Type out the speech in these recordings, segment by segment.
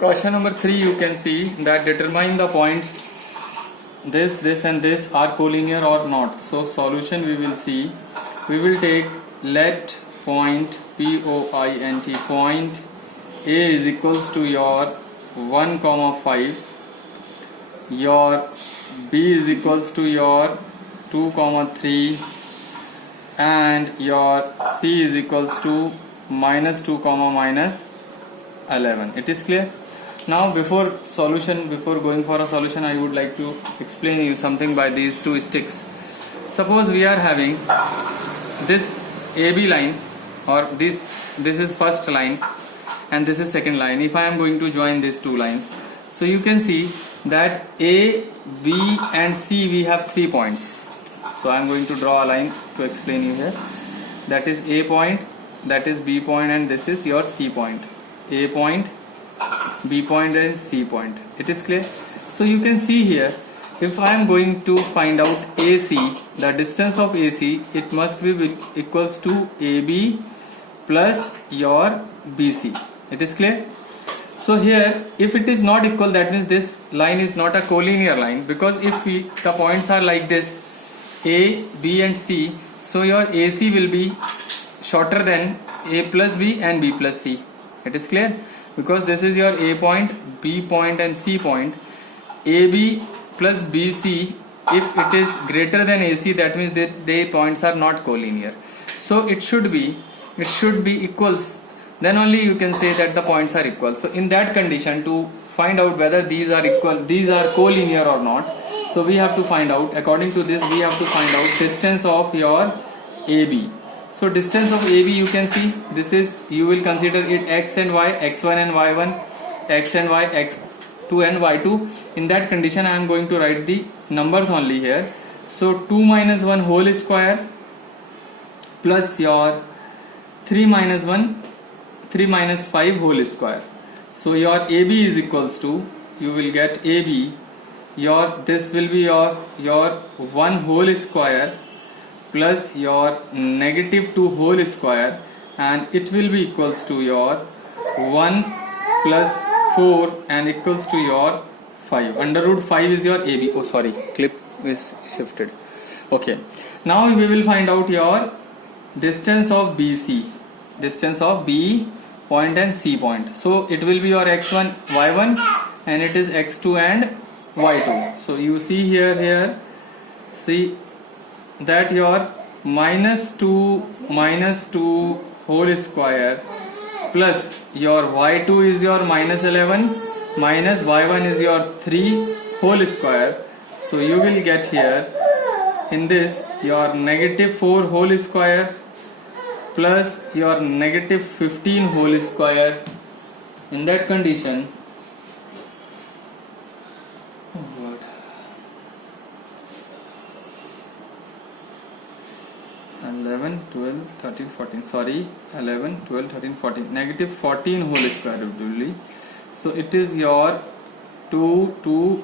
Question number 3, you can see that determine the points this and this are collinear or not. So solution we will see. We will take let point point point A is equals to your 1 comma 5, your B is equals to your 2 comma 3, and your C is equals to minus 2 comma minus 11. It is clear? Now before going for a solution, I would like to explain you something by these two sticks. Suppose we are having this AB line, or this is first line and this is second line. If I am going to join these two lines, so you can see that A, B and C we have 3 points. So I am going to draw a line to explain you here. That is A point, that is B point, and this is your C point. A point, B point and C point. It is clear? So you can see here, if I am going to find out AC, the distance of AC, it must be equals to AB plus your BC. It is clear? So here, if it is not equal, that means this line is not a collinear line, because if the points are like this, A, B and C, so your AC will be shorter than A plus B and B plus C. It is clear? Because this is your A point, B point and C point. AB plus BC, if it is greater than AC, that means the points are not collinear. So it should be equals. Then only you can say that the points are equal. So in that condition, to find out whether these are equal, these are collinear or not, so we have to find out, according to this, we have to find out distance of your AB. So distance of AB, you can see, this is, you will consider it x and y, x1 and y1, x and y, x2 and y2. In that condition, I am going to write the numbers only here. So 2 minus 1 whole square plus your 3 minus 5 whole square. So your AB is equals to, you will get AB, this will be your 1 whole square plus your negative 2 whole square, and it will be equals to your 1 plus 4 and equals to your 5. Under root 5 is your AB. Oh sorry, clip is shifted. Okay, now we will find out your distance of BC, distance of B point and C point. So it will be your x1, y1, and it is x2 and y2. So you see here, see that your minus 2 whole square plus your y2 is your minus 11 minus y1 is your 3 whole square. So you will get here in this your negative 4 whole square plus your negative 15 whole square. In that condition, 11, 12, 13, 14, sorry, 11, 12, 13, 14, negative 14 whole square root will be. So it is your 2,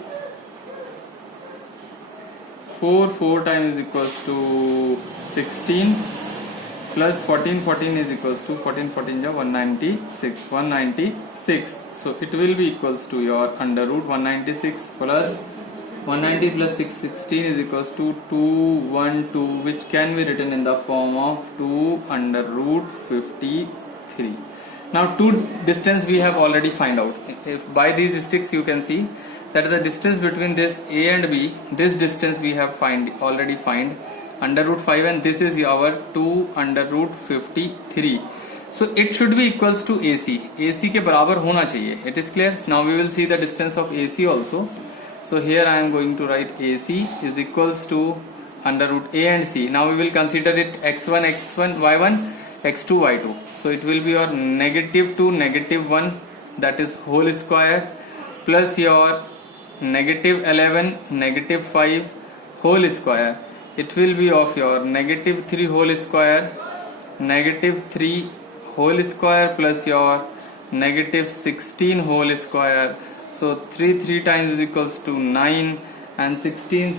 4 times is equals to 16 plus 14 is equals to 14 196. So it will be equals to your under root 196 plus 190 plus 616 is equals to 212, which can be written in the form of 2 under root 53. Now two distance we have already find out. If by these sticks you can see that the distance between this A and B, this distance we have already find under root 5, and this is our 2 under root 53. So it should be equals to AC. AC के बराबर होना चाहिए. It is clear? Now we will see the distance of AC also. So here I am going to write AC is equals to under root A and C. Now we will consider it x1, y1, x2, y2. So it will be your negative 2, negative 1, that is whole square, plus your negative 11, negative 5 whole square. It will be of your negative 3 whole square, negative 3 whole square plus your negative 16 whole square. So 3 times is equals to 9, and 16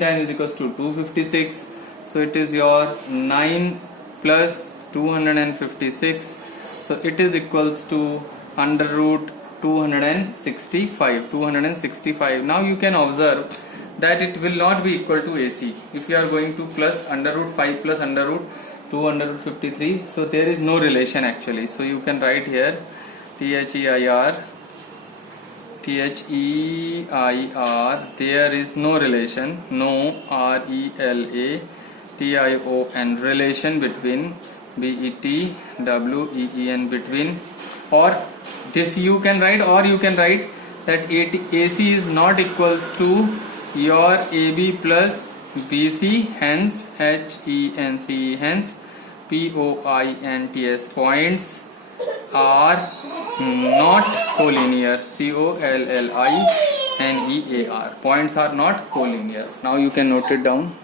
times is equals to 256. So it is your 9 plus 256. So it is equals to under root 265. Now you can observe that it will not be equal to AC. If you are going to plus under root 5 plus under root 253, so there is no relation actually. So you can write here THEIR, there is no relation, no RELATION relation between BET, WEEN between, or this you can write, or you can write that AC is not equals to your AB plus BC, hence HENCE, hence POINTS points are not collinear. COLLINEAR, points are not collinear. Now you can note it down.